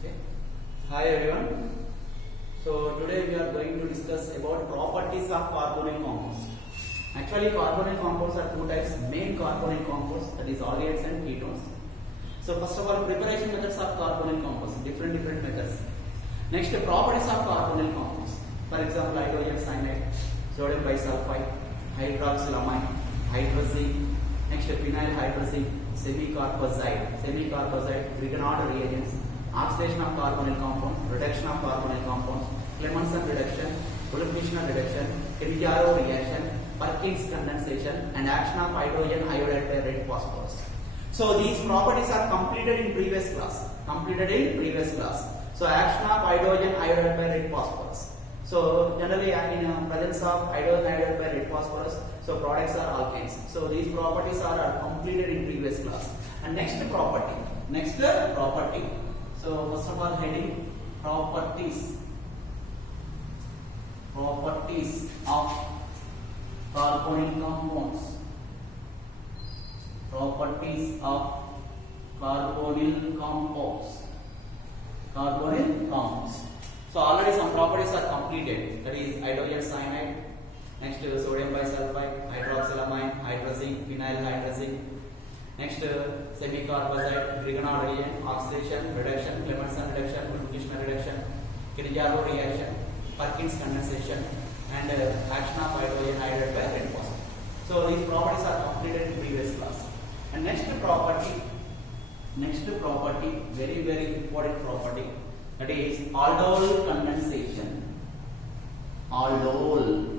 Okay. Hi everyone. So today we are going to discuss about properties of carbonyl compounds. Actually, carbonyl compounds are two types: main carbonyl compounds, that is aldehydes and ketones. So first of all, preparation methods of carbonyl compounds, different methods. Next, properties of carbonyl compounds. For example, hydrogen cyanide, sodium bisulfite, hydroxylamine, hydrazine. Next, phenyl hydrazine, semicarpazide, Grignard reagents, oxidation of carbonyl compounds, reduction of carbonyl compounds, Clemmensen reduction, Olefinish reduction, Kilimanjaro reaction, Perkins condensation, and action of hydrogen iodide by red phosphorus. So these properties are completed in previous class. So action of hydrogen iodide by red phosphorus. So generally in presence of hydrogen iodide by red phosphorus, so products are alkanes. So these properties are completed in previous class. And next property. So first of all, heading properties of carbonyl compounds. Properties of carbonyl compounds. So already some properties are completed. That is hydrogen cyanide. Next sodium bisulfite, hydroxylamine, hydrazine, phenyl hydrazine. Next semicarpazide, Grignard reagent, oxidation, reduction, Clemmensen reduction, Olefinish reduction, Kilimanjaro reaction, Perkins condensation, and action of hydrogen iodide by red phosphorus. So these properties are completed in previous class. And next property, very important property, that is aldol condensation. Aldol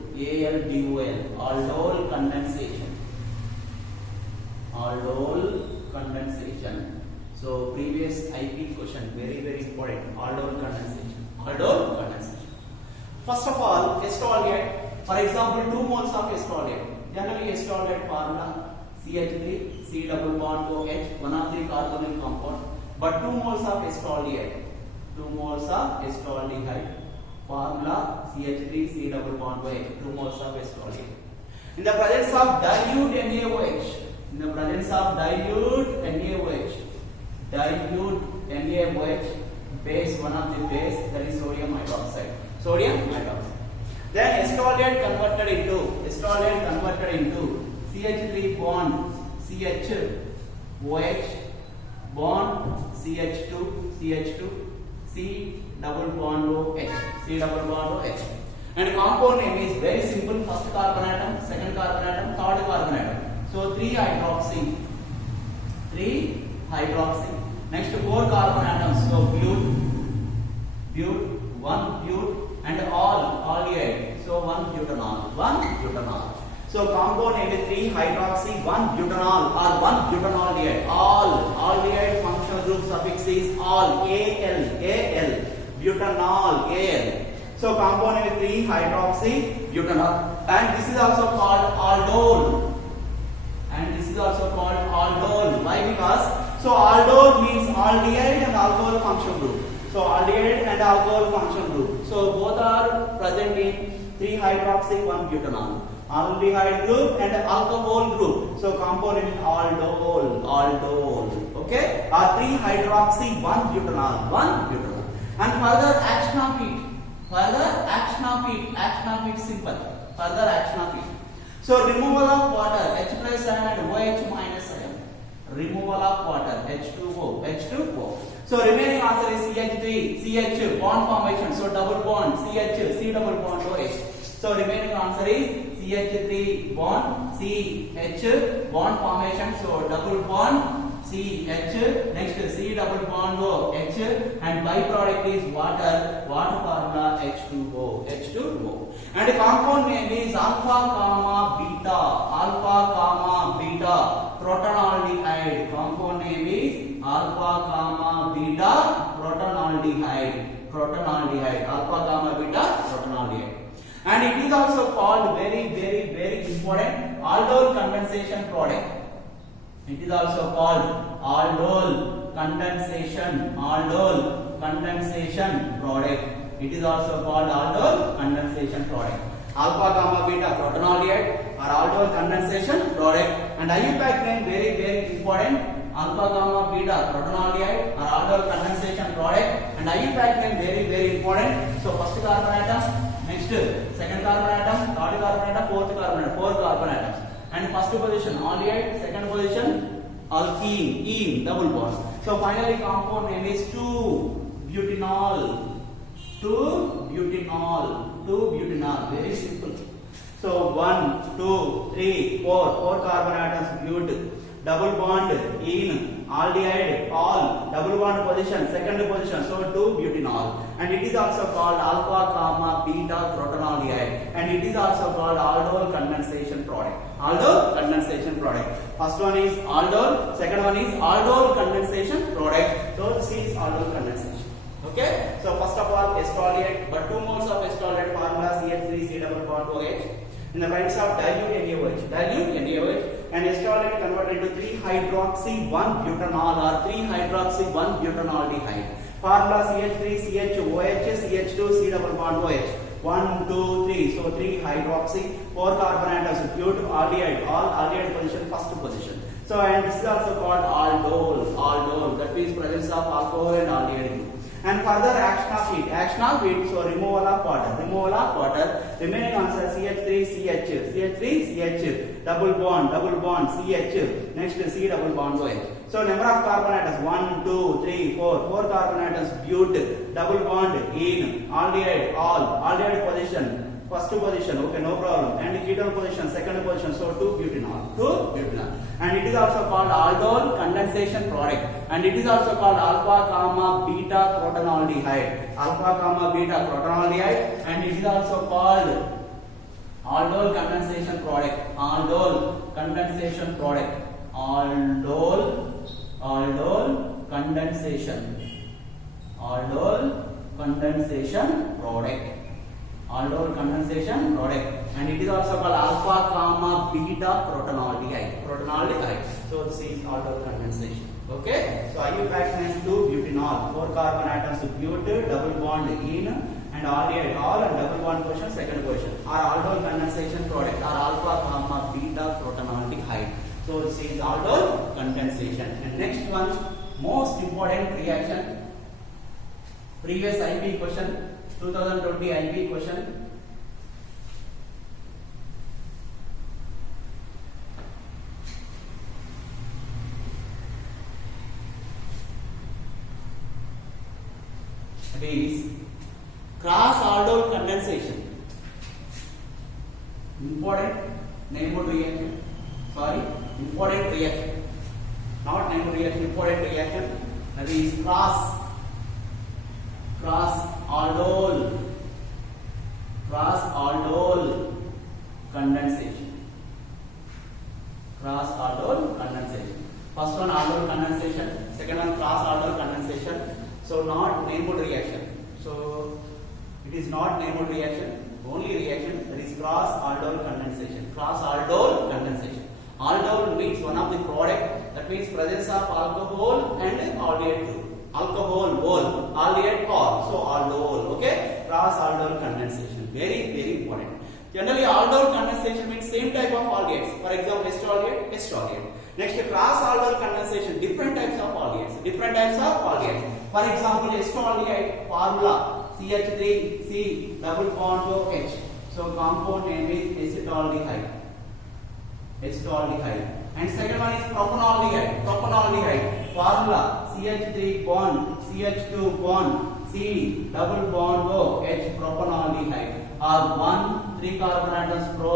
condensation. So previous IP question, very important. Aldol condensation. First of all, acetaldehyde. For example, 2 moles of acetaldehyde. Generally, acetaldehyde formula CH3, C double bond OH, one of the carbonyl compound. But 2 moles of acetaldehyde. Formula CH3, C double bond OH, 2 moles of acetaldehyde. In the presence of dilute NaOH, base, one of the base, that is sodium hydroxide. Then acetaldehyde converted into CH3 bond CH bond CH2 C double bond OH. And compound name is very simple: first carbon atom, second carbon atom, third carbon atom. So 3 hydroxy. Next 4 carbon atoms. So bute, 1 bute, and all aldehyde. So 1 butanol. So compound name is 3 hydroxy 1 butanol or 1 butanoldehyde. All aldehyde functional group suffix is all, Al, butanol, Al. So compound name is 3 hydroxy butanol, and this is also called aldol. Why? Because aldol means aldehyde and alcohol functional group. So both are present in 3 hydroxy 1 butanol. Aldehyde group and alcohol group. So compound name is aldol. Okay? Or 3 hydroxy 1 butanol. And further action of it simple. So removal of water, H plus ion and OH minus ion. Removal of water, H2O. So remaining answer is CH3, CH bond formation. So double bond, CH, C double bond OH. So remaining answer is CH3 bond, CH bond formation. So double bond, CH, next C double bond OH, and byproduct is water formula H2O. And the compound name is alpha comma beta protonaldehyde. Compound name is alpha comma beta protonaldehyde. And it is also called very important aldol condensation product. It is also called aldol condensation product. Alpha gamma beta protonaldehyde or aldol condensation product. And IUPAC name very important: alpha gamma beta protonaldehyde or aldol condensation product. And IUPAC name very important. So first carbon atom, next second carbon atom, third carbon atom, fourth carbon atom, 4 carbon atoms. And first position aldehyde, second position alkene, double bond. So finally compound name is 2-butanol. 2-butanol. Very simple. So 1, 2, 3, 4 carbon atoms, but double bond in aldehyde, all double bond position, second position, so 2-butanol. And it is also called alpha gamma beta protonaldehyde, and it is also called aldol condensation product. First one is aldol, second one is aldol condensation product. So C is aldol condensation. Okay, so first of all estraldehyde, but 2 moles of estraldehyde formula CH3C double bond OH. In the presence of dilute NaOH, and estraldehyde converted into 3-hydroxy-1-butanol or 3-hydroxy-1-butanaldehyde. Formula CH3CHOH, CH2C double bond OH. 1, 2, 3. So 3-hydroxy, 4 carbon atoms, but aldehyde, all aldehyde position, first position. So and this is also called aldol. That means presence of alcohol and aldehyde group. And further action of heat, so removal of water, remaining answer CH3CH, double bond, CH, next C double bond OH. So number of carbon atoms 1, 2, 3, 4 carbon atoms, but double bond in aldehyde, all aldehyde position, first position, okay, no problem, and ketone position, second position, so 2-butanol. And it is also called aldol condensation product, and it is also called alpha gamma beta protonaldehyde, and it is also called aldol condensation product, aldol condensation product. And it is also called alpha gamma beta protonaldehyde. So this is aldol condensation. Okay, so IUPAC means 2-butanol, 4 carbon atoms, but double bond in and aldehyde, all and double bond position, second position, are aldol condensation product, or alpha gamma beta protonaldehyde. So this is aldol condensation. And next one, most important reaction, previous IB question, 2020 IB question. It is cross aldol condensation. Important neighborhood reaction. Important reaction. Not neighborhood reaction, important reaction. That is cross aldol condensation. First one aldol condensation, second one cross aldol condensation. So not neighborhood reaction. So it is not neighborhood reaction. Only reaction, that is cross aldol condensation. Aldol means one of the product, that means presence of alcohol and aldehyde group. Alcohol, aldehyde, all. So aldol, okay? Cross aldol condensation. Very important. Generally aldol condensation means same type of aldehydes. For example, estraldehyde. Next, cross aldol condensation, different types of aldehydes. For example, estraldehyde formula CH3C double bond OH. So compound name is acetaldehyde. And second one is propanaldehyde. Formula CH3 bond CH2 bond C double bond OH, propanaldehyde. Or 3 carbon atoms pro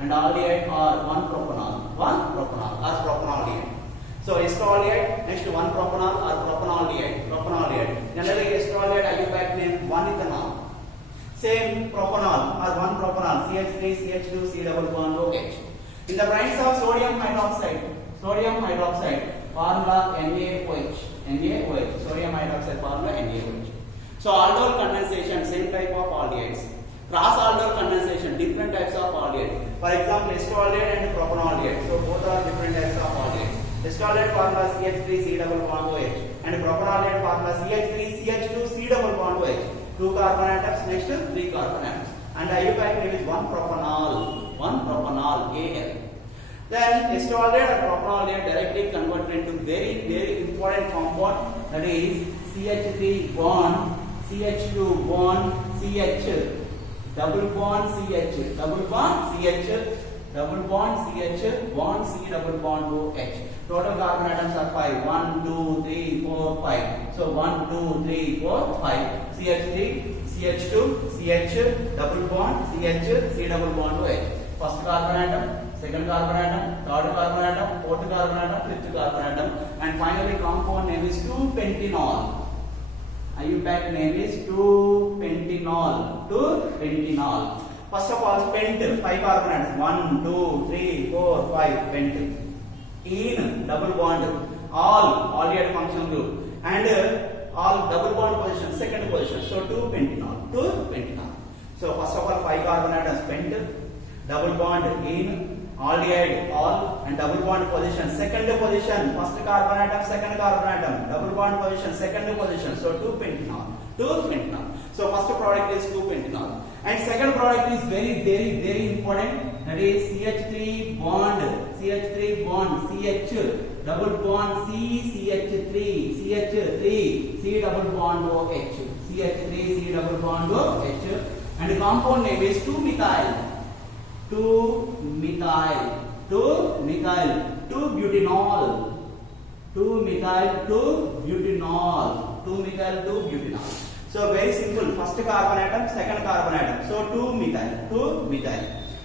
and aldehyde or 1 propanol or propanaldehyde. So estraldehyde, next 1 propanol or propanaldehyde. Generally estraldehyde IUPAC name 1-ethanol. Same propanol or 1 propanol CH3CH2 C double bond OH. In the presence of sodium hydroxide formula NaOH. Sodium hydroxide formula NaOH. So aldol condensation, same type of aldehydes. Cross aldol condensation, different types of aldehydes. For example, estraldehyde and propanaldehyde. So both are different types of aldehydes. Estraldehyde formula CH3C double bond OH, and propanaldehyde formula CH3CH2 C double bond OH. 2 carbon atoms, next 3 carbon atoms. And IUPAC name is 1 propanol AL. Then estraldehyde or propanaldehyde directly converted into very important compound, that is CH3 bond, CH2 bond, CH, double bond CH, double bond CH, double bond CH, bond C, double bond OH. Total carbon atoms are 5. 1, 2, 3, 4, 5. So 1, 2, 3, 4, 5. CH3, CH2, CH, double bond CH, C, double bond OH. First carbon atom, second carbon atom, third carbon atom, fourth carbon atom, fifth carbon atom, and finally compound name is 2-pentanol. IUPAC name is 2-pentanol. 2-pentanol. First of all, pent, 5 carbon atoms, 1, 2, 3, 4, 5, pent. In, double bond, all aldehyde function group, and all double bond position, second position. So 2-pentanol. 2-pentanol. So first of all, 5 carbon atoms, pent, double bond in, aldehyde, all, and double bond position, second position, first carbon atom, second carbon atom, double bond position, second position. So 2-pentanol. 2-pentanol. So first product is 2-pentanol, and second product is very important. That is CH3 bond, CH3 bond, CH, double bond C, CH3, CH3, C double bond OH, CH3, C double bond OH, and the compound name is 2-methyl. 2-methyl, 2-methyl, 2-butanol, 2-methyl, 2-butanol, 2-methyl, 2-butanol. So very simple. First carbon atom, second carbon atom. So 2-methyl, 2-methyl,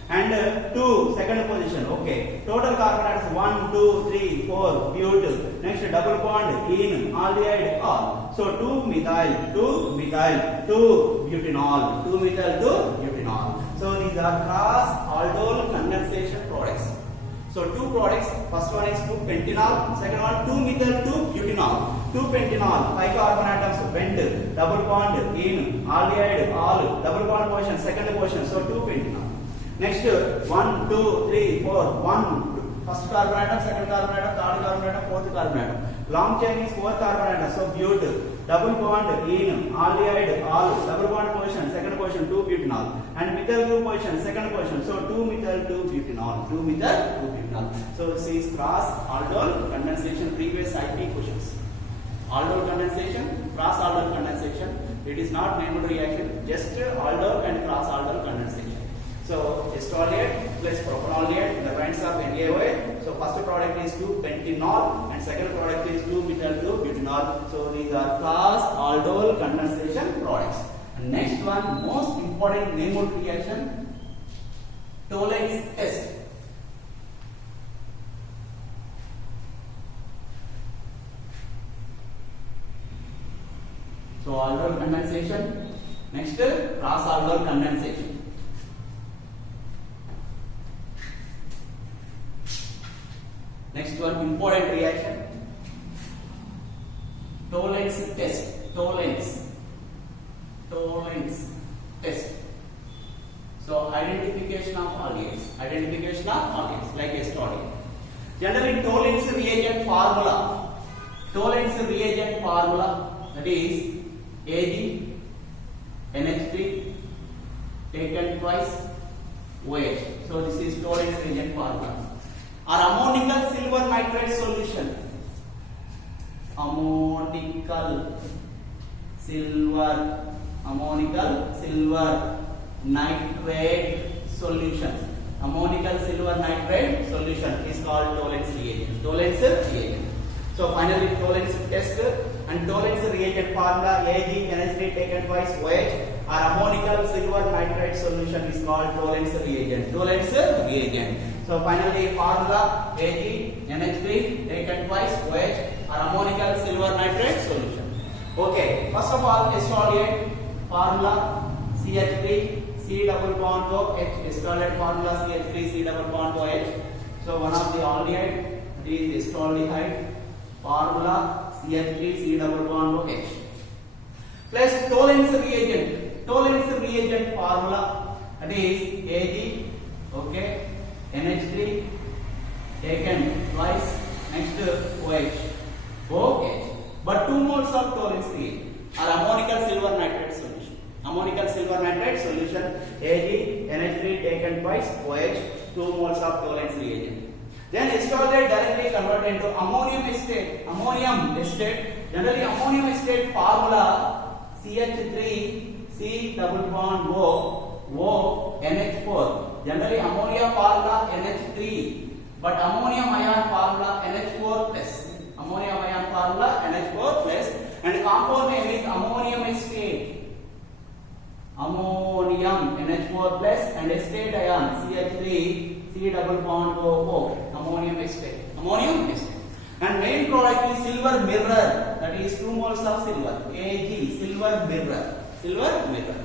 and 2 second position. Okay. Total carbon atoms 1, 2, 3, 4 butyl. Next double bond in, aldehyde, all. So 2-methyl, 2-methyl, 2-butanol, 2-methyl, 2-butanol. So these are cross aldol condensation products. So two products, first one is 2-pentanol, second one 2-methyl 2-butanol. 2-pentanol, 5 carbon atoms, bent, double bond in, aldehyde, all, double bond position, second position. So 2-pentanol. Next 1, 2, 3, 4, 1, first carbon atom, second carbon atom, third carbon atom, fourth carbon atom. Long chain is 4 carbon atoms. So butyl, double bond in, aldehyde, all, double bond position, second position, 2-butanol, and methyl group position, second position. So 2-methyl 2-butanol, 2-methyl 2-butanol. So this is cross aldol condensation, previous IP questions. Aldol condensation, cross aldol condensation. It is not named reaction, just aldol and cross aldol condensation. So estolate plus propanolate, the kinds of NaOH. So first product is 2-pentanol and second product is 2-methyl 2-butanol. So these are cross aldol condensation products. And next one, most important Németh reaction, Tollens test. So aldol condensation. Next cross aldol condensation. Next one, important reaction, Tollens test. Tollens test. So identification of aldehydes. Identification of aldehydes like estolate. Generally Tollens reagent formula. Tollens reagent formula, that is Ag NH3 taken twice OH. So this is Tollens reagent formula. Or ammonical silver nitrate solution. Ammonical silver nitrate solution. Ammonical silver nitrate solution is called Tollens reagent. Tollens reagent. So finally Tollens test and Tollens reagent formula Ag NH3 taken twice OH, or ammonical silver nitrate solution is called Tollens reagent. Tollens reagent. So finally formula Ag NH3 taken twice OH, or ammonical silver nitrate solution. Okay, first of all estolate formula CH3 C double bond OH. Estolate formula CH3 C double bond OH. So one of the aldehyde, that is estaldehyde, formula CH3 C double bond OH. Plus Tollens reagent. Tollens reagent formula, that is Ag, okay, NH3 taken twice, next OH. But 2 moles of Tollens reagent or ammonical silver nitrate solution. Ammonical silver nitrate solution Ag NH3 taken twice OH, 2 moles of Tollens reagent. Then estolate directly converted into ammonium acetate. Ammonium acetate Generally ammonium acetate formula CH3 C double bond O NH4. Generally ammonia formula NH3, but ammonium ion formula NH4 plus. Ammonium ion formula NH4 plus, and compound name is ammonium acetate. Ammonium NH4 plus and acetate ion CH3 C double bond O ammonium acetate. Ammonium acetate. And main product is silver mirror, that is 2 moles of silver. Ag, silver mirror. Silver mirror.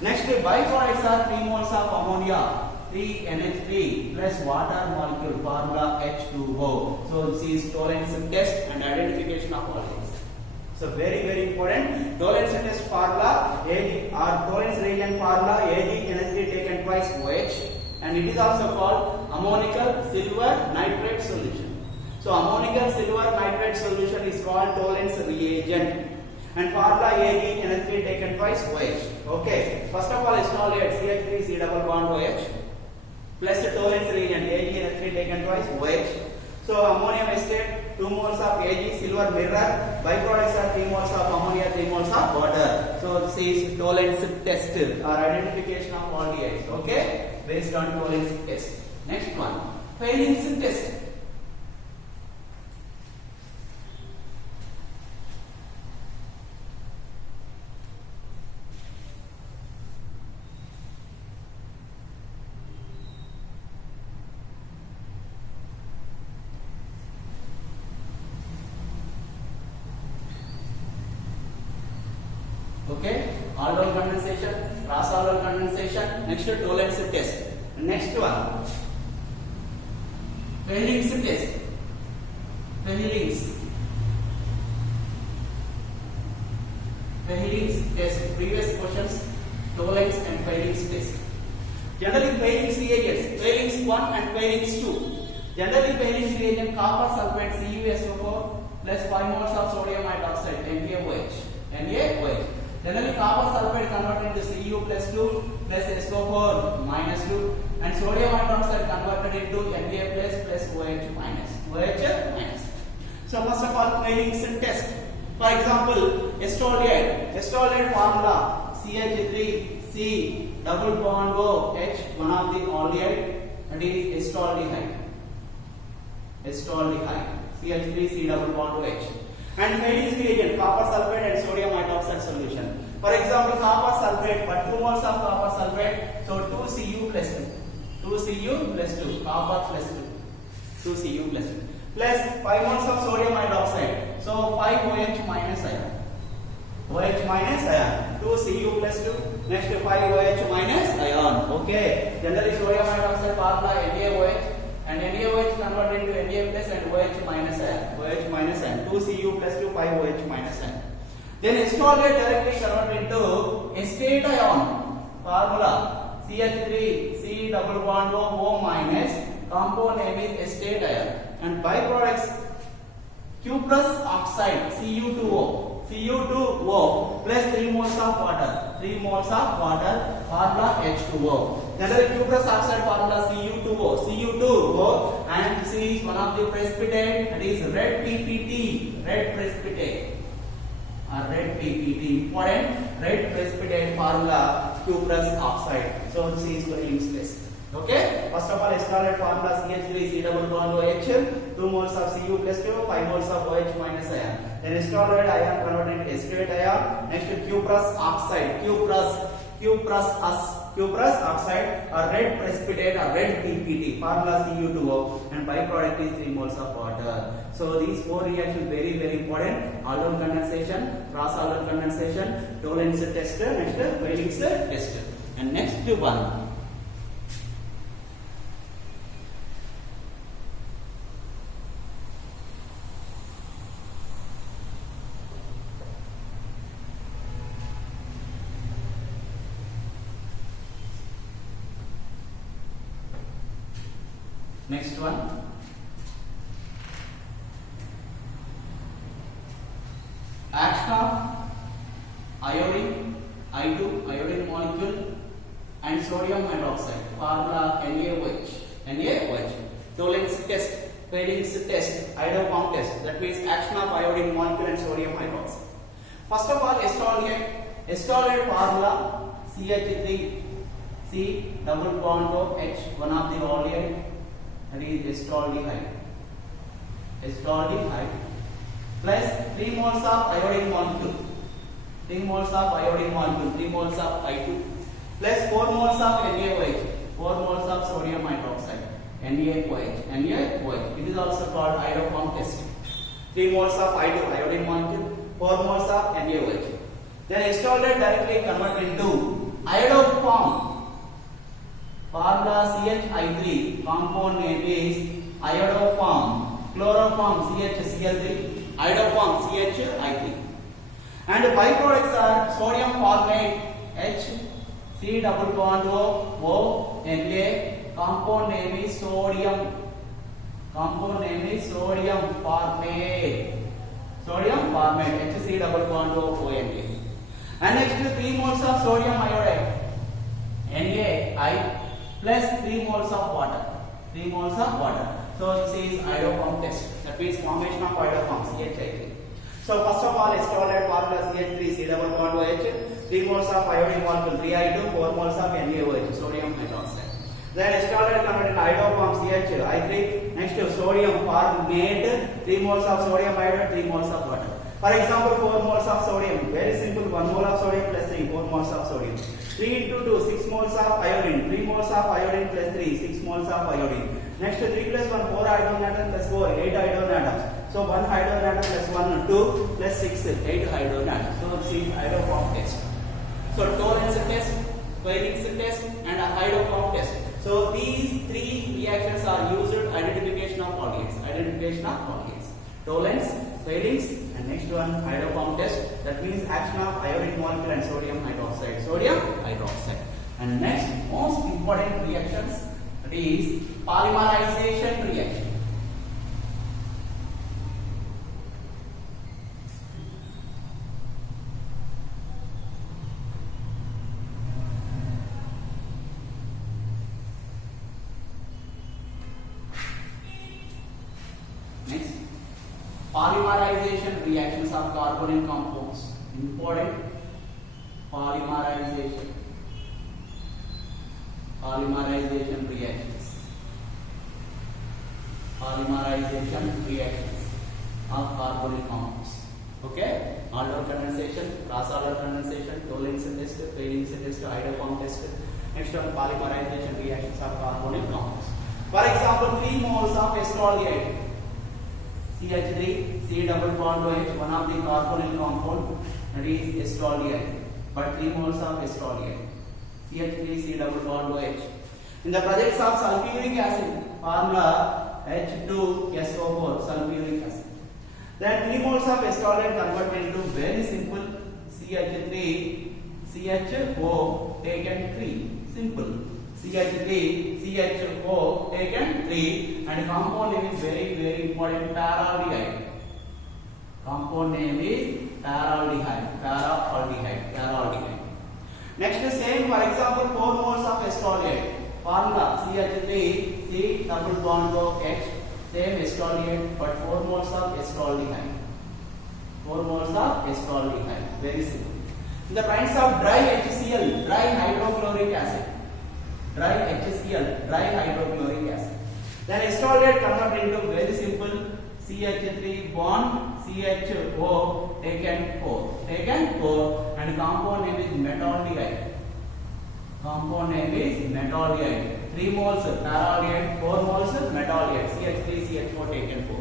Next byproducts are 3 moles of ammonia, 3NH3 plus water molecule formula H2O. So this is Tollens test and identification of molecules. So very important. Tollens test formula Ag or Tollens reagent formula AgNH3 taken twice OH, and it is also called ammonical silver nitrate solution. So ammonical silver nitrate solution is called Tollens reagent, and formula AgNH3 taken twice OH. Okay. First of all, isolate CH3 C double bond OH plus the Tollens reagent AgNH3 taken twice OH. So ammonium acetate 2 moles of Ag, silver mirror. Byproducts are 3 moles of ammonia, 3 moles of water. So this is Tollens test or identification of aldehydes. Okay, based on Tollens test. Next one, Fehling's test. Okay, aldol condensation, cross aldol condensation. Next Tollens test. Next one, Fehling's test. Fehling's test. Previous questions, Tollens and Fehling's test. Generally Fehling's reagents, Fehling's 1 and Fehling's 2. Generally Fehling's reagent copper sulfate CuSO4 plus 5 moles of sodium hydroxide NaOH. Generally copper sulfate converted into Cu plus 2 plus SO4 minus 2, and sodium hydroxide converted into Na plus OH minus. So first of all, Fehling's test. For example, estradiol formula CH3 C double bond O H, one of the aldehyde, that is estraldehyde. CH3 C double bond OH. And Fehling's reagent copper sulfate and sodium hydroxide solution. For example, copper sulfate, but 2 moles of copper sulfate, so 2Cu plus 2, copper plus 2, 2Cu plus 2, plus 5 moles of sodium hydroxide, so 5 OH minus ion, 2Cu plus 2, next 5 OH minus ion. Okay, generally sodium hydroxide formula NaOH, and NaOH converted into Na plus and OH minus ion, 2Cu plus 2, 5 OH minus ion. Then estradiol directly converted into acetate ion formula CH3 C double bond O minus, compound name is acetate ion, and byproducts cuprous oxide Cu2O plus 3 moles of water, formula H2O. Generally cuprous oxide formula Cu2O, and this is one of the precipitate, that is red PPT, important red precipitate formula cuprous oxide. So this is Fehling's test. Okay, first of all, estradiol formula CH3 C double bond OH, 2 moles of Cu plus 2, 5 moles of OH minus ion. Then estradiol ion converted into acetate ion. Next cuprous oxide, cuprous oxide or red precipitate or red PPT, formula Cu2O, and byproduct is 3 moles of water. So these 4 reactions very important: aldol condensation, cross aldol condensation, Tollens test, next Fehling's test. And next one, action of iodine, iodine molecule, and sodium hydroxide, formula NaOH. Tollens test. Fehling's test, iodoform test. That means action of iodine molecule and sodium hydroxide. First of all, Estolate formula CH3 C double bond O H, one of the aldehyde, that is estaldehyde. Estaldehyde plus 3 moles of iodine molecule. 3 moles of iodine molecule, 3 moles of I2 plus 4 moles of NaOH, 4 moles of sodium hydroxide, NaOH. It is also called iodoform test. 3 moles of I2, iodine molecule, 4 moles of NaOH. Then Estolate directly convert into iodoform. Formula CHI3, compound name is iodoform. Chloroform CHCl3, iodoform CHI3. And the byproducts are sodium formate H, C double bond O, Na. Compound name is sodium. Compound name is sodium formate. Sodium formate HC double bond O, Na. And next 3 moles of sodium iodide, NaI, plus 3 moles of water. 3 moles of water. So this is iodoform test. That means formation of iodoform CHI3. So first of all, Estolate formula CH3 C double bond OH, 3 moles of iodine molecule 3I2, 4 moles of NaOH, sodium hydroxide. Then Estolate converted into iodoform CHI3. Next sodium formate, 3 moles of sodium iodide, 3 moles of water. For example, 4 moles of sodium. Very simple. 1 mole of sodium plus 3, 4 moles of sodium. 3 into 2, 6 moles of iodine. 3 moles of iodine plus 3, 6 moles of iodine. Next 3 plus 1, 4 hydrogen atoms plus 4, 8 hydrogen atoms. So 1 hydrogen atom plus 1, 2 plus 6, 8 hydrogen atoms. So this is iodoform test. So Tollens test, Fehling's test, and a iodoform test. So these 3 reactions are used in identification of aldehydes. Identification of aldehydes. Tollens, Fehling's, and next one iodoform test. That means action of iodine molecule and sodium hydroxide. Sodium hydroxide. And next most important reactions, that is polymerization reaction. Next, polymerization reactions of carbonyl compounds. Important. Polymerization reactions. Polymerization reactions of carbonyl compounds. Okay? Aldol condensation, cross-Aldol condensation, Tollens test, Fehling's test, iodoform test. Next one, polymerization reactions of carbonyl compounds. For example, 3 moles of estaldehyde. CH3, C double bond OH, one of the carbonyl compound, that is estaldehyde, but 3 moles of estaldehyde. CH3, C double bond OH. In the presence of sulfuric acid, formula H2SO4, sulfuric acid. Then 3 moles of estaldehyde converted into very simple CH3, CHO taken 3. Simple. CH3, CHO taken 3, and compound name is very important, paraldehyde. Compound name is paraldehyde. Next same, for example, 4 moles of estaldehyde. Formula CH3, C double bond OH, same estaldehyde, but 4 moles of estaldehyde. 4 moles of estaldehyde. Very simple. In the presence of dry HCl, dry hydrochloric acid. Dry HCl, dry hydrochloric acid. Then estaldehyde converted into very simple CH3 bond CHO taken 4. Taken 4, and compound name is metaldehyde. Compound name is metaldehyde. 3 moles paraldehyde, 4 moles metaldehyde. CH3 CHO taken 4.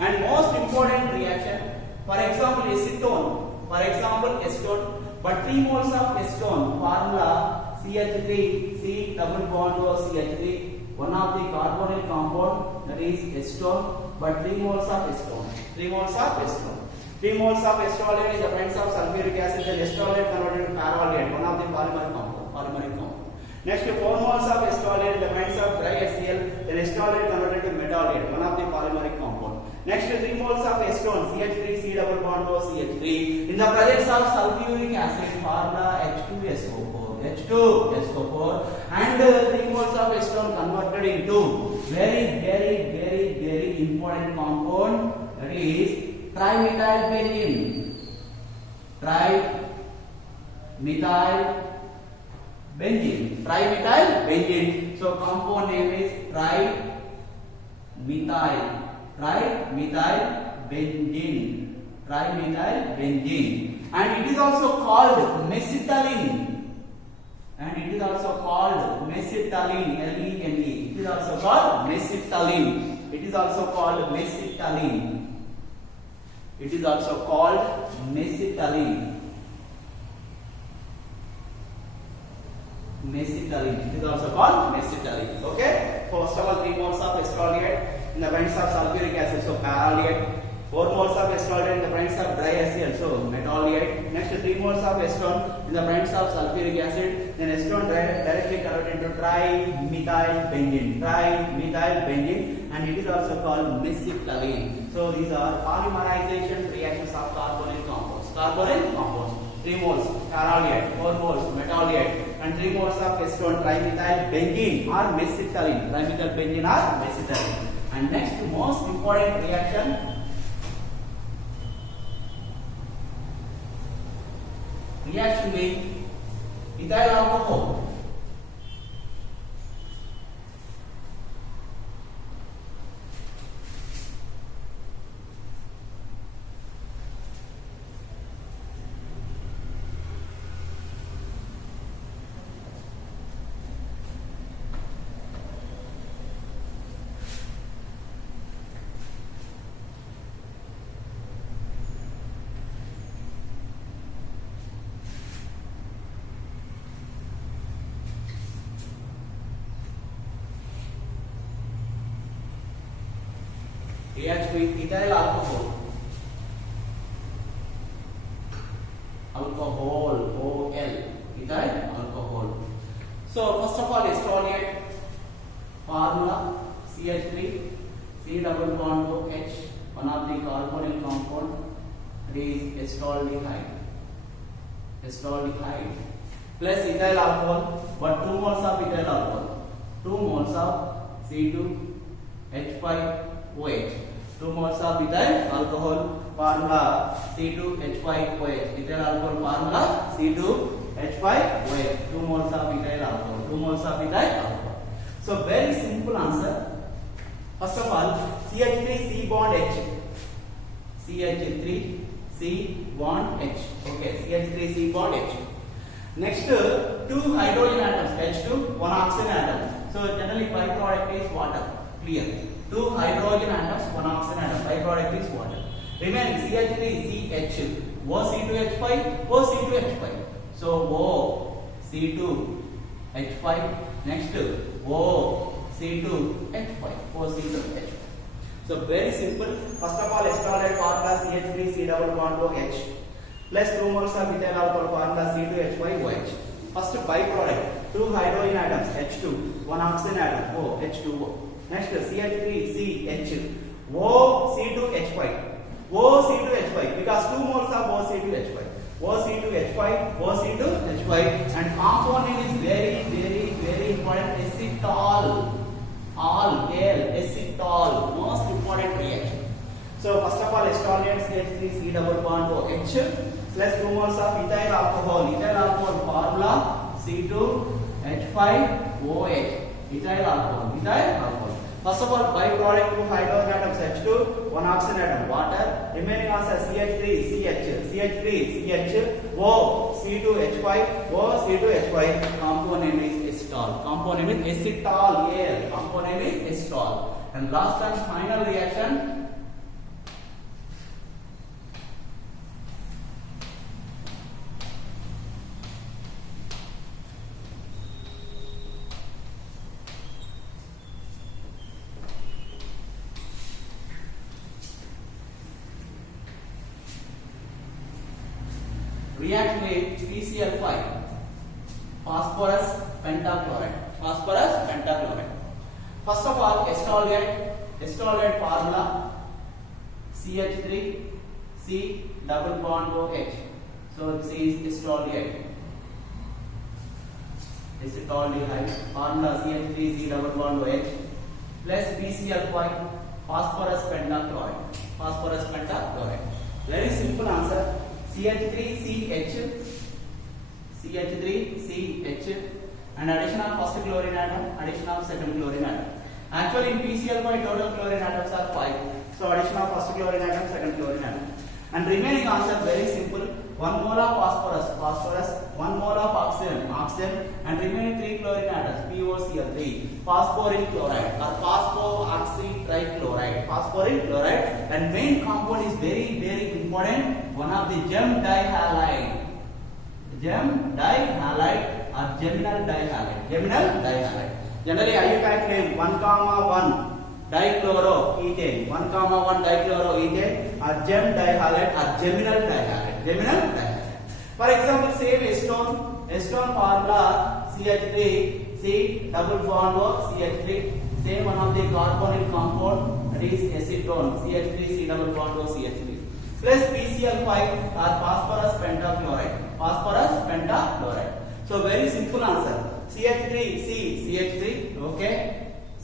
And most important reaction, for example, acetone. For example, acetone, but 3 moles of acetone. Formula CH3 C double bond O CH3, one of the carbonyl compound, that is acetone, but 3 moles of acetone. 3 moles of acetone. 3 moles of estaldehyde is the presence of sulfuric acid, then estaldehyde converted to paraldehyde, one of the polymeric compound. Next 4 moles of estaldehyde in the presence of dry HCl, then estaldehyde converted to metaldehyde, one of the polymeric compound. Next 3 moles of acetone, CH3 C double bond O CH3, in the presence of sulfuric acid, formula H2SO4, and 3 moles of acetone converted into very important compound, that is trimethyl benzene. Trimethyl benzene. So compound name is trimethyl benzene, and it is also called mesitylene. Lene. It is also called mesitylene. It is also called mesitylene. Okay. First of all, 3 moles of estradiol in the presence of sulfuric acid, so paraleate. 4 moles of estradiol in the presence of dry acid, so metaleate. Next, 3 moles of acetone in the presence of sulfuric acid, then acetone directly converted into trimethyl benzene, and it is also called mesitylene. So these are polymerization reactions of carbonyl compounds. 3 moles paraleate, 4 moles metaleate, and 3 moles of acetone trimethyl benzene or mesitylene. And next, most important reaction, with ethyl alcohol. Reacts with ethyl alcohol. OL, ethyl alcohol. So first of all, estradiol formula CH3 C double bond OH, one of the carbonyl compound, that is estraldehyde plus ethyl alcohol, but 2 moles of ethyl alcohol, 2 moles of C2H5OH, 2 moles of ethyl alcohol, formula C2H5OH, ethyl alcohol formula C2H5OH, 2 moles of ethyl alcohol. So very simple answer. First of all, CH3 C bond H, CH3 C bond H. Okay, CH3 C bond H. Next, 2 hydrogen atoms, H2, 1 oxygen atom. So generally byproduct is water. Clear. 2 hydrogen atoms, 1 oxygen atom. Byproduct is water. Remaining CH3CH, OC2H5, OC2H5. So OC2H5. Next, OC2H5, OC2H5. So very simple. First of all, estradiol formula CH3 C double bond OH plus 2 moles of ethyl alcohol formula C2H5OH. First byproduct, 2 hydrogen atoms H2, 1 oxygen atom O, H2O. Next, CH3CH, OC2H5, because 2 moles of OC2H5, OC2H5, and compound name is very important, acetol, acetol, most important reaction. So first of all, estradiol CH3 C double bond OH plus 2 moles of ethyl alcohol formula C2H5OH, ethyl alcohol. First of all, byproduct, 2 hydrogen atoms H2, 1 oxygen atom water. Remaining answer CH3CH, OC2H5, compound name is acetol. And last and final reaction, react with PCl5, phosphorus pentachloride. First of all, estradiol formula CH3 C double bond OH. So this is estradiol. Acetaldehyde formula CH3 C double bond OH. plus PCl5 phosphorus pentachloride. Phosphorus pentachloride. Very simple answer. CH3CH, CH3CH, and addition of first chlorine atom, addition of second chlorine atom. Actually, in PCl5 total chlorine atoms are 5. So addition of first chlorine atom, second chlorine atom. And remaining answer very simple. 1 mole of phosphorus, 1 mole of oxygen, and remaining 3 chlorine atoms, POCl3, phosphoryl chloride or phosphoxytrichloride, phosphoryl chloride. And main compound is very important. One of the gem dihalide or geminal dihalide. Generally, IUPAC name 1,1 dichloroethane, 1,1 dichloroethane or gem dihalide or geminal dihalide. For example, same acetone formula CH3, C double bond O CH3, same one of the carbonyl compound, that is acetone, CH3, C double bond O CH3, plus PCl5 or phosphorus pentachloride. So very simple answer. CH3, C, CH3, okay.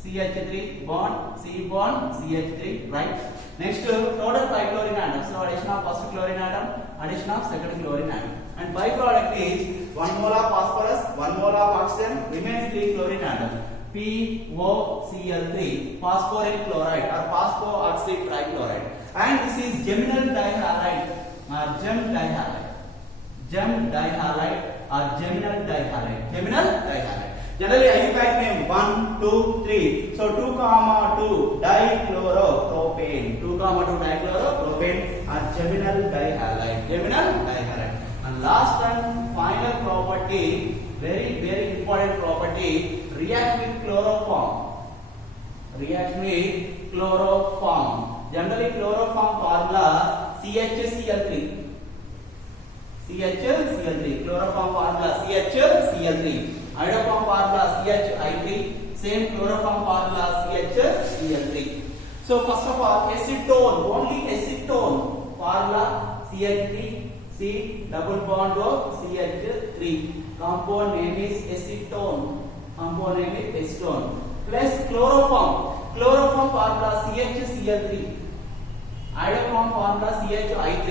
CH3 bond, C bond, CH3, right? Next, total 5 chlorine atoms. So addition of first chlorine atom, addition of second chlorine atom. And byproduct is 1 mole of phosphorus, 1 mole of oxygen, remaining 3 chlorine atoms. POCl3, phosphoryl chloride or phosphoxytrichloride. And this is geminal dihalide or gem dihalide or geminal dihalide. Generally, IUPAC name 1, 2, 3. So 2,2 dichloropropane, 2,2 dichloropropane or geminal dihalide. And last and final property, very important property, react with chloroform. Generally, chloroform formula CHCl3. Chloroform formula CHCl3. Iodoform formula CHI3. Same chloroform formula CHCl3. So first of all, acetone, only acetone formula CH3, C double bond O CH3. Compound name is acetone. Plus chloroform formula CHCl3. Iodoform formula CHI3.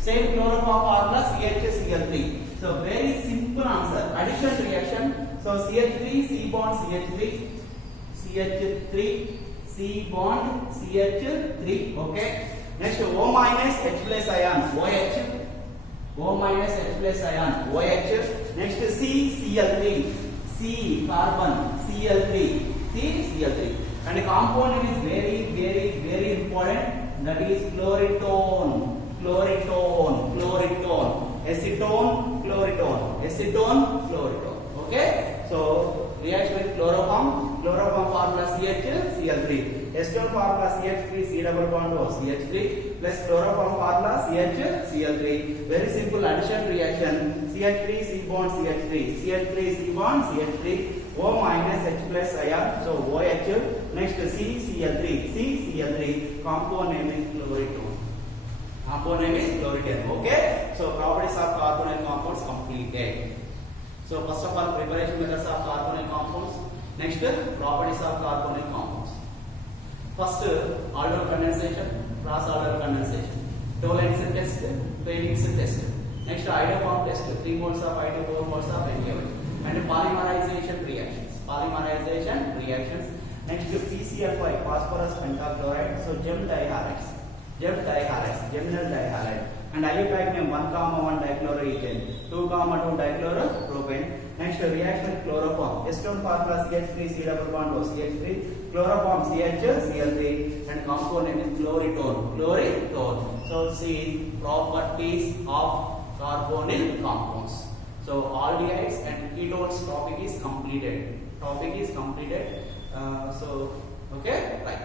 Same chloroform formula CHCl3. So very simple answer. Addition reaction. So CH3, C bond CH3, CH3, C bond CH3. Okay. Next, O minus H plus ion OH. O minus H plus ion OH. Next, CCl3, C carbon Cl3, CCl3. And the compound is very important. That is chloritone. Acetone, chloritone. Okay. So reaction with chloroform formula CHCl3. Acetone formula CH3, C double bond O CH3 plus chloroform formula CHCl3. Very simple addition reaction. CH3, C bond CH3, CH3, C bond CH3. O minus H plus ion. So OH. Next CCl3. Compound name is chloritone. Okay. So properties of carbonyl compounds completed. So first of all, preparation methods of carbonyl compounds. Next, properties of carbonyl compounds. First, aldol condensation, cross aldol condensation. Tollens test, Penning's test. Next, iodoform test, 3 moles of I to 4 moles of NaOH. And polymerization reactions. Next, PCl5, phosphorus pentachloride. So geminal dihalide. And IUPAC name 1,1 dichloroethane, 2,2 dichloropropane. Next, reaction with chloroform. Acetone formula CH3, C double bond O CH3. Chloroform CHCl3. And compound name is chloritone. So see properties of carbonyl compounds. So aldehydes and ketones topic is completed. Okay, right.